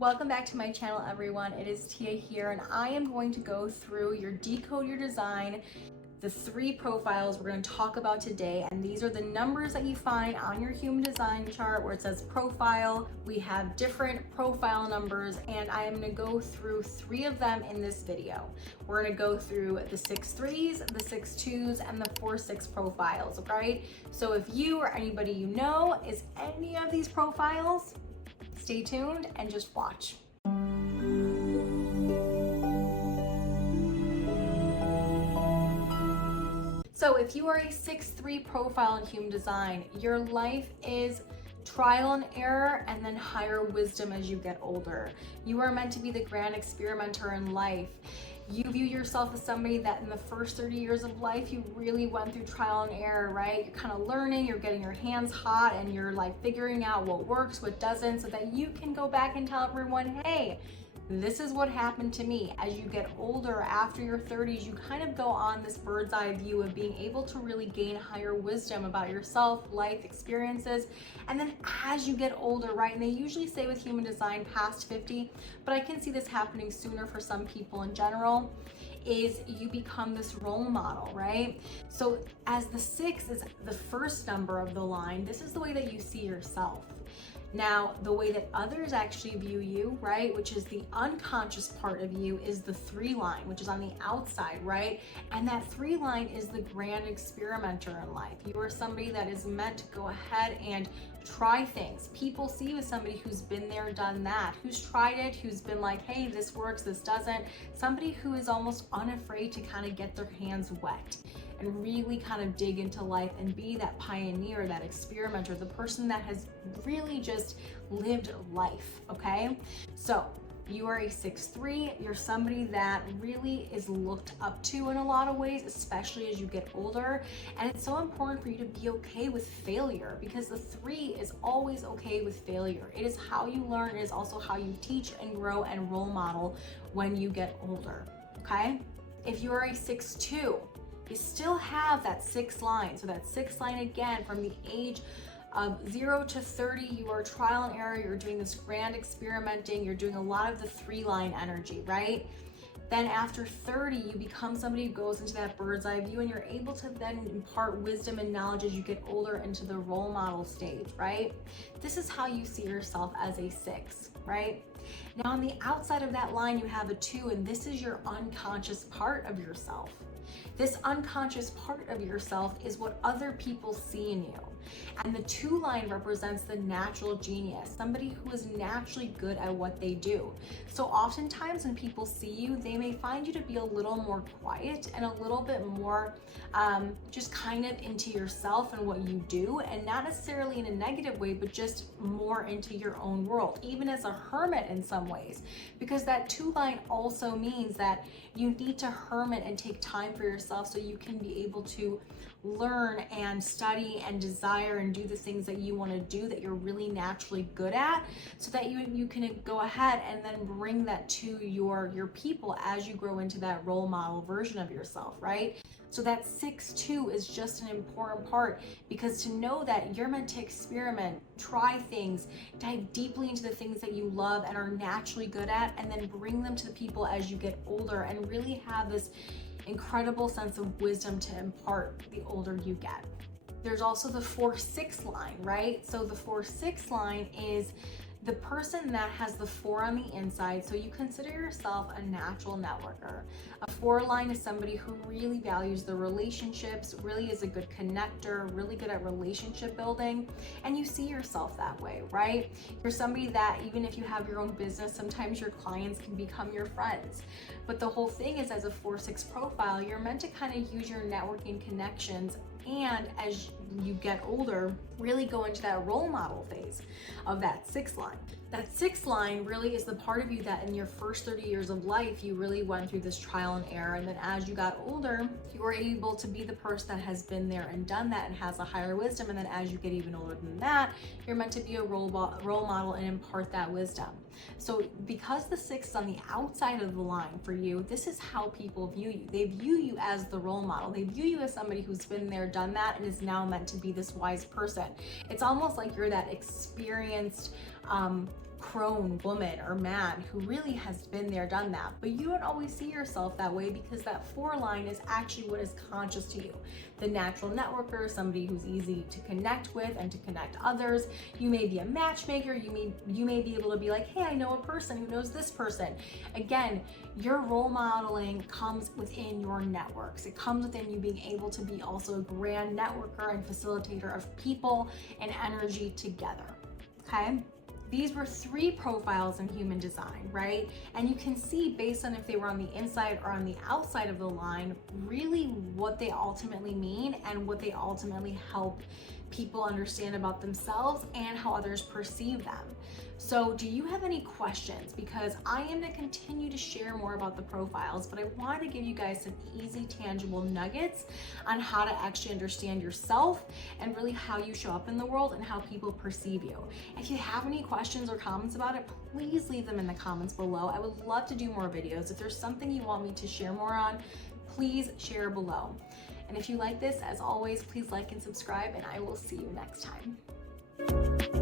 Welcome back to my channel, everyone. It is Tia here, and I am going to go through your Decode Your Design, the 3 profiles we're going to talk about today. And these are the numbers that you find on your human design chart where it says profile. We have different profile numbers, and I am going to go through 3 of them in this video. We're going to go through the 6 3s, the 6 2s, and the 4 6 profiles, right? So if you or anybody you know is any of these profiles, stay tuned and just watch. So if you are a 6-3 profile in human design, your life is trial and error and then higher wisdom as you get older. You are meant to be the grand experimenter in life. You view yourself as somebody that in the first 30 years of life, you really went through trial and error, right? You're kind of learning, you're getting your hands hot, and you're like figuring out what works, what doesn't, so that you can go back and tell everyone, hey, this is what happened to me. As you get older, after your 30s, you kind of go on this bird's eye view of being able to really gain higher wisdom about yourself, life experiences. And then as you get older, right, and they usually say with human design past 50, but I can see this happening sooner for some people in general, is you become this role model, right? So as the 6 is the first number of the line, this is the way that you see yourself. Now, the way that others actually view you, right, which is the unconscious part of you, is the 3 line, which is on the outside, right? And that 3 line is the grand experimenter in life. You are somebody that is meant to go ahead and try things. People see you as somebody who's been there, done that, who's tried it, who's been like, hey, this works, this doesn't. Somebody who is almost unafraid to kind of get their hands wet and really kind of dig into life and be that pioneer, that experimenter, the person that has really just lived life, okay? So you are a 6-3, you're somebody that really is looked up to in a lot of ways, especially as you get older. And it's so important for you to be okay with failure, because the 3 is always okay with failure. It is how you learn, it is also how you teach and grow and role model when you get older, okay? If you are a 6-2, you still have that 6 line. So that 6 line again, from the age of 0 to 30, you are trial and error, you're doing this grand experimenting, you're doing a lot of the 3 line energy, right? Then after 30, you become somebody who goes into that bird's eye view, and you're able to then impart wisdom and knowledge as you get older into the role model stage, right? This is how you see yourself as a 6, right? Now on the outside of that line, you have a 2, and this is your unconscious part of yourself. This unconscious part of yourself is what other people see in you. And the 2 line represents the natural genius, somebody who is naturally good at what they do. So oftentimes when people see you, they may find you to be a little more quiet and a little bit more just kind of into yourself and what you do, and not necessarily in a negative way, but just more into your own world, even as a hermit in some ways, because that 2 line also means that you need to hermit and take time for yourself so you can be able to learn and study and desire and do the things that you want to do that you're really naturally good at, so that you can go ahead and then bring that to your people as you grow into that role model version of yourself, right? So that 6-2 is just an important part, because to know that you're meant to experiment, try things, dive deeply into the things that you love and are naturally good at, and then bring them to the people as you get older and really have this incredible sense of wisdom to impart the older you get. There's also the 4-6 line, right? So the 4-6 line is the person that has the 4 on the inside. So you consider yourself a natural networker. A 4 line is somebody who really values the relationships, really is a good connector, really good at relationship building, and you see yourself that way, right? You're somebody that, even if you have your own business, sometimes your clients can become your friends. But the whole thing is, as a 4-6 profile, you're meant to kind of use your networking connections, and as you get older, really go into that role model phase of that 6 line. That 6 line really is the part of you that in your first 30 years of life, you really went through this trial and error. And then as you got older, you were able to be the person that has been there and done that and has a higher wisdom. And then as you get even older than that, you're meant to be a role model and impart that wisdom. So because the 6 is on the outside of the line for you, this is how people view you. They view you as the role model. They view you as somebody who's been there, done that, and is now meant to be this wise person. It's almost like you're that experienced crone woman or man who really has been there, done that, but you don't always see yourself that way because that 4 line is actually what is conscious to you. The natural networker, somebody who's easy to connect with and to connect others. You may be a matchmaker, you may be able to be like, hey, I know a person who knows this person. Again, your role modeling comes within your networks. It comes within you being able to be also a grand networker and facilitator of people and energy together, okay? These were 3 profiles in human design, right? And you can see based on if they were on the inside or on the outside of the line, really what they ultimately mean and what they ultimately help people understand about themselves and how others perceive them. So do you have any questions? Because I am going to continue to share more about the profiles, but I wanted to give you guys some easy, tangible nuggets on how to actually understand yourself and really how you show up in the world and how people perceive you. If you have any questions or comments about it, please leave them in the comments below. I would love to do more videos. If there's something you want me to share more on, please share below. And if you like this, as always, please like and subscribe, and I will see you next time.